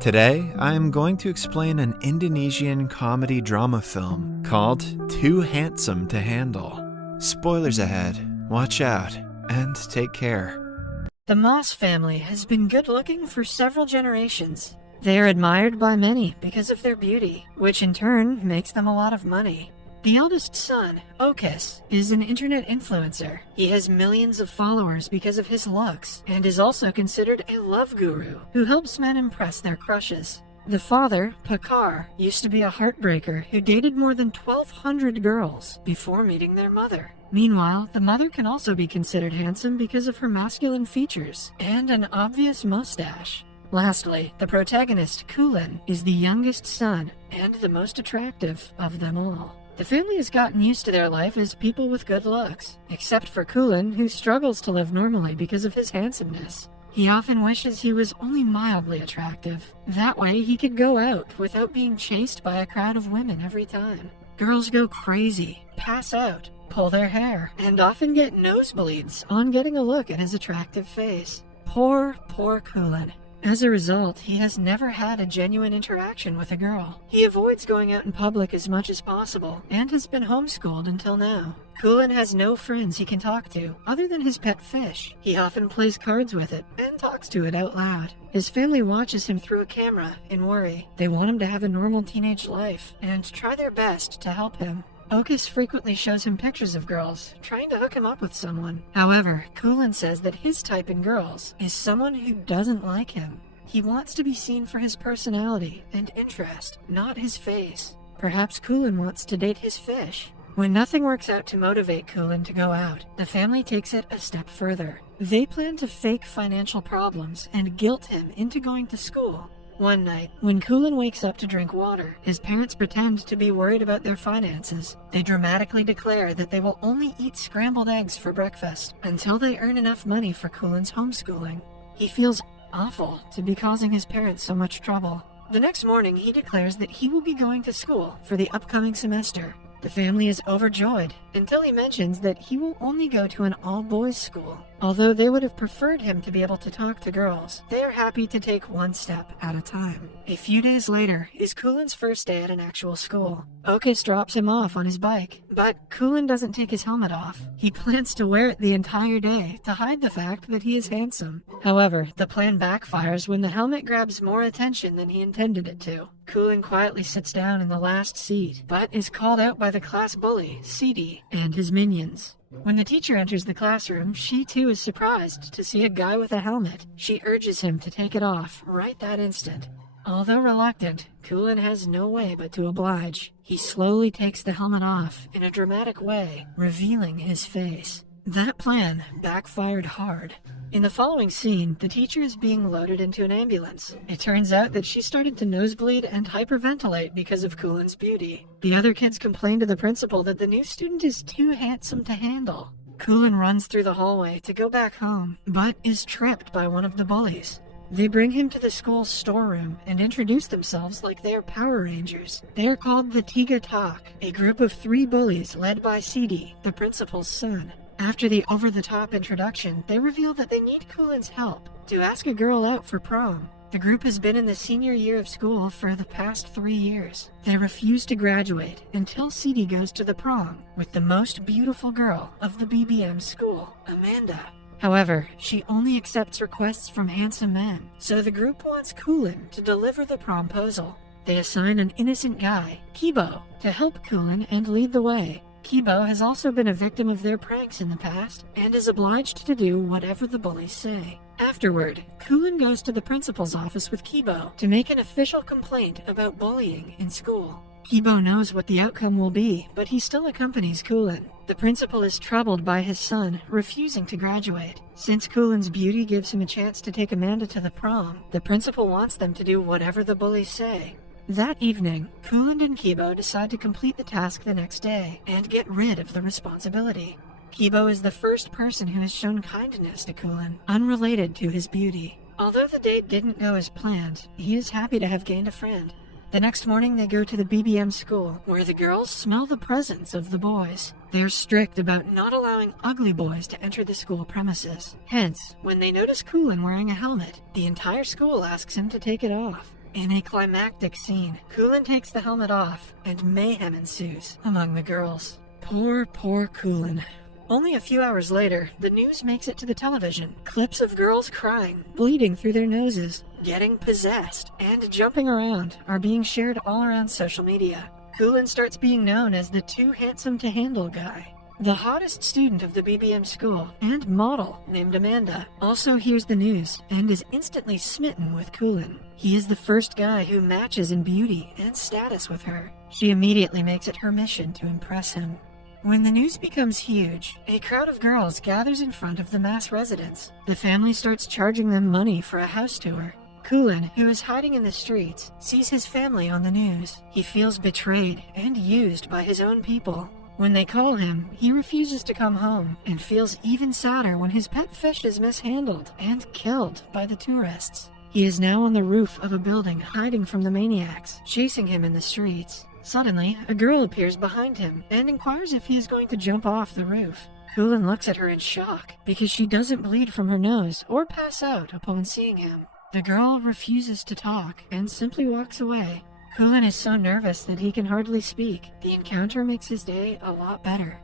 Today, I am going to explain an Indonesian comedy drama film called Too Handsome to Handle. Spoilers ahead, watch out, and take care. The Moss family has been good-looking for several generations. They are admired by many because of their beauty, which in turn makes them a lot of money. The eldest son, Okis, is an internet influencer. He has millions of followers because of his looks, and is also considered a love guru who helps men impress their crushes. The father, Pakar, used to be a heartbreaker who dated more than 1,200 girls before meeting their mother. Meanwhile, the mother can also be considered handsome because of her masculine features and an obvious mustache. Lastly, the protagonist, Kulin, is the youngest son and the most attractive of them all. The family has gotten used to their life as people with good looks, except for Kulin, who struggles to live normally because of his handsomeness. He often wishes he was only mildly attractive. That way he could go out without being chased by a crowd of women every time. Girls go crazy, pass out, pull their hair, and often get nosebleeds on getting a look at his attractive face. Poor Kulin. As a result, he has never had a genuine interaction with a girl. He avoids going out in public as much as possible, and has been homeschooled until now. Kulin has no friends he can talk to, other than his pet fish. He often plays cards with it, and talks to it out loud. His family watches him through a camera, in worry. They want him to have a normal teenage life, and try their best to help him. Okis frequently shows him pictures of girls, trying to hook him up with someone. However, Kulin says that his type in girls is someone who doesn't like him. He wants to be seen for his personality and interest, not his face. Perhaps Kulin wants to date his fish. When nothing works out to motivate Kulin to go out, the family takes it a step further. They plan to fake financial problems and guilt him into going to school. One night, when Kulin wakes up to drink water, his parents pretend to be worried about their finances. They dramatically declare that they will only eat scrambled eggs for breakfast until they earn enough money for Kulin's homeschooling. He feels awful to be causing his parents so much trouble. The next morning, he declares that he will be going to school for the upcoming semester. The family is overjoyed until he mentions that he will only go to an all-boys school. Although they would have preferred him to be able to talk to girls, they are happy to take one step at a time. A few days later is Kulin's first day at an actual school. Okis drops him off on his bike, but Kulin doesn't take his helmet off. He plans to wear it the entire day to hide the fact that he is handsome. However, the plan backfires when the helmet grabs more attention than he intended it to. Kulin quietly sits down in the last seat, but is called out by the class bully, Sidi, and his minions. When the teacher enters the classroom, she too is surprised to see a guy with a helmet. She urges him to take it off right that instant. Although reluctant, Kulin has no way but to oblige. He slowly takes the helmet off in a dramatic way, revealing his face. That plan backfired hard. In the following scene, the teacher is being loaded into an ambulance. It turns out that she started to nosebleed and hyperventilate because of Kulin's beauty. The other kids complain to the principal that the new student is too handsome to handle. Kulin runs through the hallway to go back home, but is tripped by one of the bullies. They bring him to the school's storeroom and introduce themselves like they are Power Rangers. They are called the Tiga Tak, a group of 3 bullies led by Sidi, the principal's son. After the over-the-top introduction, they reveal that they need Kulin's help to ask a girl out for prom. The group has been in the senior year of school for the past 3 years. They refuse to graduate until Sidi goes to the prom with the most beautiful girl of the BBM school, Amanda. However, she only accepts requests from handsome men, so the group wants Kulin to deliver the promposal. They assign an innocent guy, Kibo, to help Kulin and lead the way. Kibo has also been a victim of their pranks in the past, and is obliged to do whatever the bullies say. Afterward, Kulin goes to the principal's office with Kibo to make an official complaint about bullying in school. Kibo knows what the outcome will be, but he still accompanies Kulin. The principal is troubled by his son refusing to graduate. Since Kulin's beauty gives him a chance to take Amanda to the prom, the principal wants them to do whatever the bullies say. That evening, Kulin and Kibo decide to complete the task the next day and get rid of the responsibility. Kibo is the first person who has shown kindness to Kulin, unrelated to his beauty. Although the date didn't go as planned, he is happy to have gained a friend. The next morning they go to the BBM school, where the girls smell the presence of the boys. They are strict about not allowing ugly boys to enter the school premises. Hence, when they notice Kulin wearing a helmet, the entire school asks him to take it off. In a climactic scene, Kulin takes the helmet off, and mayhem ensues among the girls. Poor Kulin. Only a few hours later, the news makes it to the television. Clips of girls crying, bleeding through their noses, getting possessed, and jumping around are being shared all around social media. Kulin starts being known as the too handsome to handle guy. The hottest student of the BBM school and model named Amanda also hears the news and is instantly smitten with Kulin. He is the first guy who matches in beauty and status with her. She immediately makes it her mission to impress him. When the news becomes huge, a crowd of girls gathers in front of the mass residence. The family starts charging them money for a house tour. Kulin, who is hiding in the streets, sees his family on the news. He feels betrayed and used by his own people. When they call him, he refuses to come home and feels even sadder when his pet fish is mishandled and killed by the tourists. He is now on the roof of a building hiding from the maniacs, chasing him in the streets. Suddenly, a girl appears behind him and inquires if he is going to jump off the roof. Kulin looks at her in shock because she doesn't bleed from her nose or pass out upon seeing him. The girl refuses to talk and simply walks away. Kulin is so nervous that he can hardly speak. The encounter makes his day a lot better.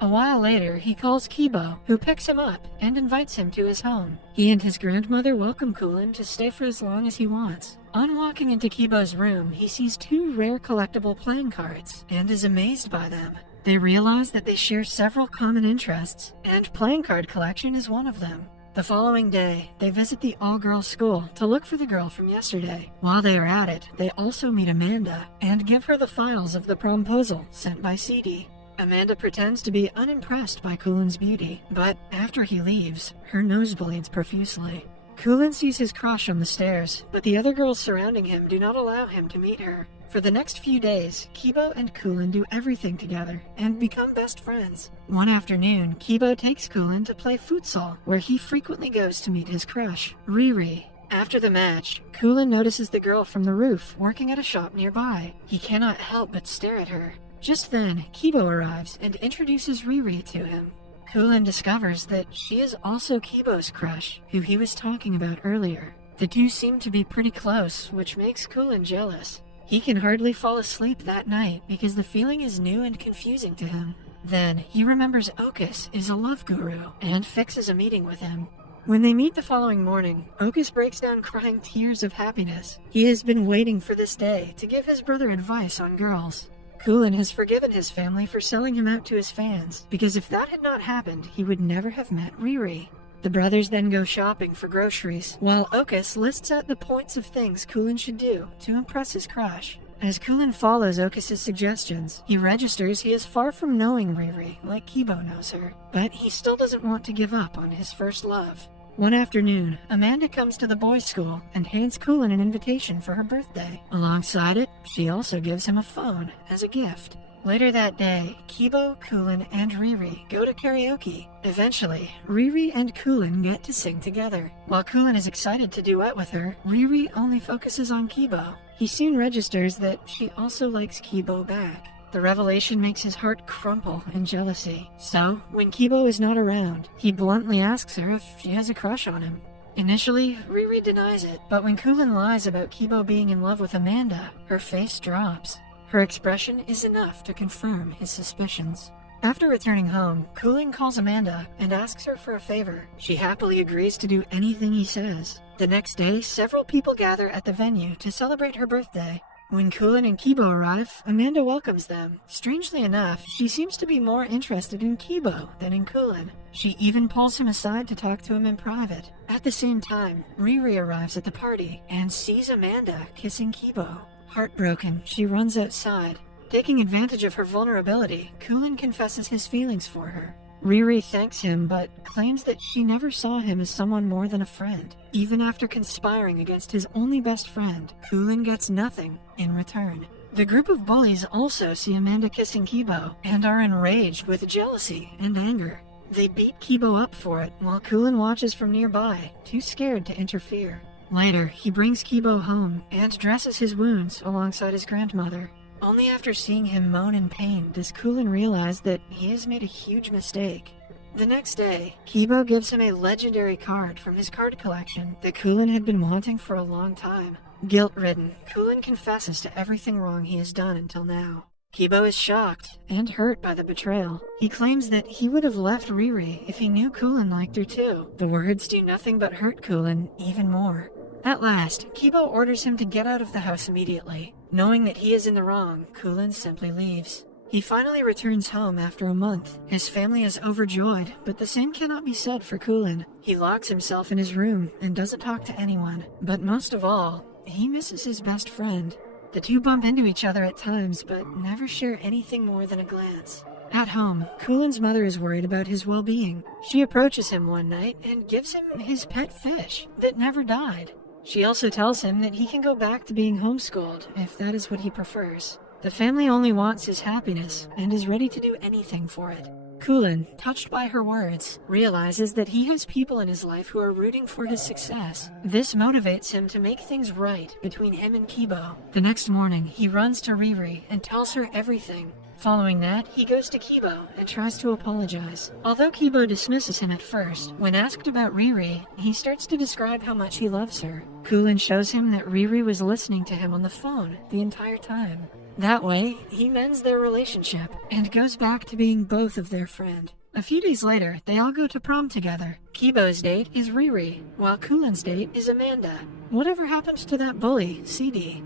A while later, he calls Kibo, who picks him up and invites him to his home. He and his grandmother welcome Kulin to stay for as long as he wants. On walking into Kibo's room, he sees 2 rare collectible playing cards and is amazed by them. They realize that they share several common interests, and playing card collection is one of them. The following day, they visit the all-girls school to look for the girl from yesterday. While they are at it, they also meet Amanda and give her the files of the promposal sent by CD. Amanda pretends to be unimpressed by Kulin's beauty, but after he leaves, her nose bleeds profusely. Kulin sees his crush on the stairs, but the other girls surrounding him do not allow him to meet her. For the next few days, Kibo and Kulin do everything together and become best friends. One afternoon, Kibo takes Kulin to play futsal, where he frequently goes to meet his crush, Riri. After the match, Kulin notices the girl from the roof working at a shop nearby. He cannot help but stare at her. Just then, Kibo arrives and introduces Riri to him. Kulin discovers that she is also Kibo's crush, who he was talking about earlier. The two seem to be pretty close, which makes Kulin jealous. He can hardly fall asleep that night because the feeling is new and confusing to him. Then, he remembers Okus is a love guru and fixes a meeting with him. When they meet the following morning, Okus breaks down crying tears of happiness. He has been waiting for this day to give his brother advice on girls. Kulin has forgiven his family for selling him out to his fans, because if that had not happened, he would never have met Riri. The brothers then go shopping for groceries, while Okus lists out the points of things Kulin should do to impress his crush. As Kulin follows Okus's suggestions, he registers he is far from knowing Riri like Kibo knows her, but he still doesn't want to give up on his first love. One afternoon, Amanda comes to the boys' school and hands Kulin an invitation for her birthday. Alongside it, she also gives him a phone as a gift. Later that day, Kibo, Kulin, and Riri go to karaoke. Eventually, Riri and Kulin get to sing together. While Kulin is excited to duet with her, Riri only focuses on Kibo. He soon registers that she also likes Kibo back. The revelation makes his heart crumple in jealousy. So, when Kibo is not around, he bluntly asks her if she has a crush on him. Initially, Riri denies it, but when Kulin lies about Kibo being in love with Amanda, her face drops. Her expression is enough to confirm his suspicions. After returning home, Kulin calls Amanda and asks her for a favor. She happily agrees to do anything he says. The next day, several people gather at the venue to celebrate her birthday. When Kulin and Kibo arrive, Amanda welcomes them. Strangely enough, she seems to be more interested in Kibo than in Kulin. She even pulls him aside to talk to him in private. At the same time, Riri arrives at the party and sees Amanda kissing Kibo. Heartbroken, she runs outside. Taking advantage of her vulnerability, Kulin confesses his feelings for her. Riri thanks him, but claims that she never saw him as someone more than a friend. Even after conspiring against his only best friend, Kulin gets nothing in return. The group of bullies also see Amanda kissing Kibo and are enraged with jealousy and anger. They beat Kibo up for it, while Kulin watches from nearby, too scared to interfere. Later, he brings Kibo home and dresses his wounds alongside his grandmother. Only after seeing him moan in pain does Kulin realize that he has made a huge mistake. The next day, Kibo gives him a legendary card from his card collection that Kulin had been wanting for a long time. Guilt-ridden, Kulin confesses to everything wrong he has done until now. Kibo is shocked and hurt by the betrayal. He claims that he would have left Riri if he knew Kulin liked her too. The words do nothing but hurt Kulin even more. At last, Kibo orders him to get out of the house immediately. Knowing that he is in the wrong, Kulin simply leaves. He finally returns home after a month. His family is overjoyed, but the same cannot be said for Kulin. He locks himself in his room and doesn't talk to anyone. But most of all, he misses his best friend. The two bump into each other at times, but never share anything more than a glance. At home, Kulin's mother is worried about his well-being. She approaches him one night and gives him his pet fish that never died. She also tells him that he can go back to being homeschooled if that is what he prefers. The family only wants his happiness and is ready to do anything for it. Kulin, touched by her words, realizes that he has people in his life who are rooting for his success. This motivates him to make things right between him and Kibo. The next morning, he runs to Riri and tells her everything. Following that, he goes to Kibo and tries to apologize. Although Kibo dismisses him at first, when asked about Riri, he starts to describe how much he loves her. Kulin shows him that Riri was listening to him on the phone the entire time. That way, he mends their relationship and goes back to being both of their friend. A few days later, they all go to prom together. Kibo's date is Riri, while Kulin's date is Amanda. Whatever happened to that bully, CD?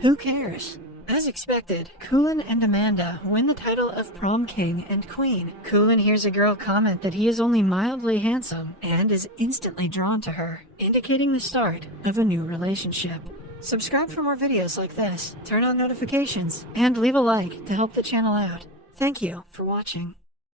Who cares? As expected, Kulin and Amanda win the title of prom king and queen. Kulin hears a girl comment that he is only mildly handsome and is instantly drawn to her, indicating the start of a new relationship. Subscribe for more videos like this, turn on notifications, and leave a like to help the channel out. Thank you for watching.